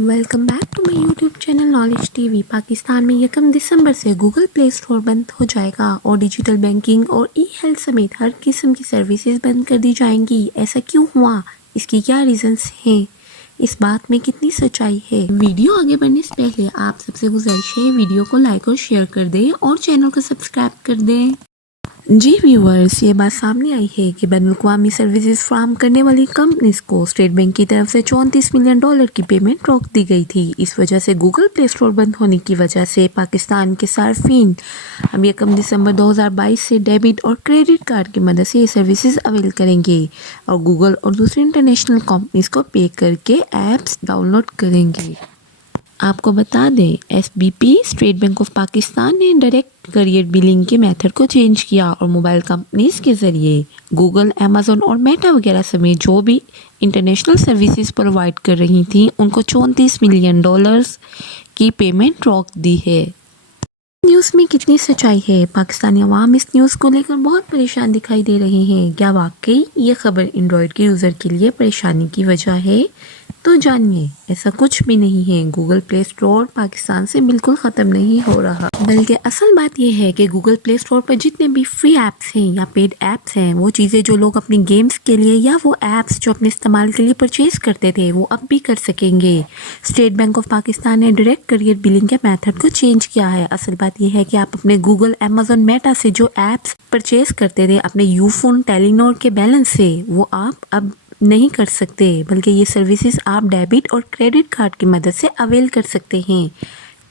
Welcome back to my YouTube channel knowledge TV. Pakistan में 1 दिसंबर से Google play store बंद हो जाएगा और डिजिटल बैंकिंग और ई हेल्थ समेत हर किस्म की सर्विसेज बंद कर दी जाएंगी। ऐसा क्यों हुआ, इसकी क्या रीजंस हैं, इस बात में कितनी सच्चाई है। वीडियो आगे बढ़ने से पहले आप सबसे गुजारिश है वीडियो को लाइक और शेयर कर दें और चैनल को सब्सक्राइब कर दें। जी व्यूअर्स, ये बात सामने आई है कि बैनुल-अक़वामी सर्विसेज फ्राहम करने वाली कंपनीज को स्टेट बैंक की तरफ से $34 मिलियन की पेमेंट रोक दी गई थी। इस वजह से गूगल प्ले स्टोर बंद होने की वजह से पाकिस्तान के सार्फिन अब 1 दिसंबर 2022 से डेबिट और क्रेडिट कार्ड की मदद से ये सर्विसेज अवेल करेंगे और गूगल और दूसरी इंटरनेशनल कंपनीज को पे करके ऐप्स डाउनलोड करेंगे। आपको बता दें, SBP state bank of Pakistan ने डायरेक्ट करियर बिलिंग के मेथड को चेंज किया और मोबाइल कंपनीज के ज़रिए गूगल, अमेज़न और मेटा वगैरह समेत जो भी इंटरनेशनल सर्विसेज प्रोवाइड कर रही थी उनको $34 मिलियन की पेमेंट रोक दी है। न्यूज़ में कितनी सच्चाई है, पाकिस्तानी अवाम इस न्यूज़ को लेकर बहुत परेशान दिखाई दे रहे हैं। क्या वाकई ये खबर एंड्रॉयड के यूज़र के लिए परेशानी की वजह है? तो जानिए, ऐसा कुछ भी नहीं है। गूगल प्ले स्टोर पाकिस्तान से बिल्कुल ख़त्म नहीं हो रहा, बल्कि असल बात यह है कि गूगल प्ले स्टोर पर जितने भी फ्री ऐप्स हैं या पेड ऐप्स हैं, वो चीज़ें जो लोग अपनी गेम्स के लिए या वो ऐप्स जो अपने इस्तेमाल के लिए परचेज करते थे वो अब भी कर सकेंगे। स्टेट बैंक ऑफ पाकिस्तान ने डायरेक्ट करियर बिलिंग के मेथड को चेंज किया है। असल बात यह है कि आप अपने गूगल, अमेज़न, मेटा से जो ऐप्स परचेज करते थे अपने यूफोन, टेलीनॉर के बैलेंस से, वो आप अब नहीं कर सकते, बल्कि ये सर्विसेज आप डेबिट और क्रेडिट कार्ड की मदद से अवेल कर सकते हैं।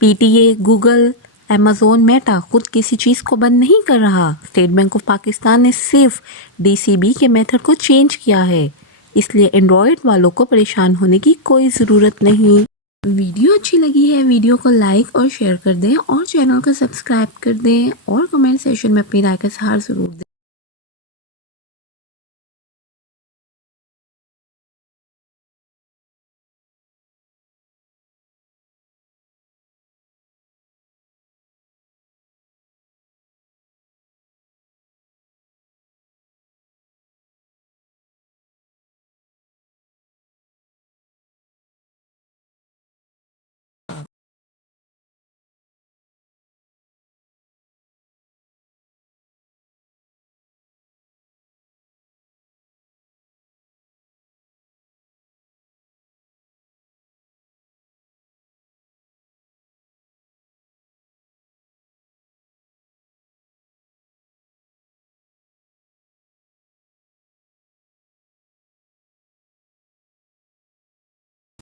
पीटीए, गूगल, अमेज़न, मेटा खुद किसी चीज़ को बंद नहीं कर रहा। स्टेट बैंक ऑफ पाकिस्तान ने सिर्फ डीसीबी के मेथड को चेंज किया है, इसलिए एंड्रॉयड वालों को परेशान होने की कोई ज़रूरत नहीं। वीडियो अच्छी लगी है, वीडियो को लाइक और शेयर कर दें और चैनल को सब्सक्राइब कर दें और कमेंट सेक्शन में अपनी राय का इज़हार ज़रूर दें।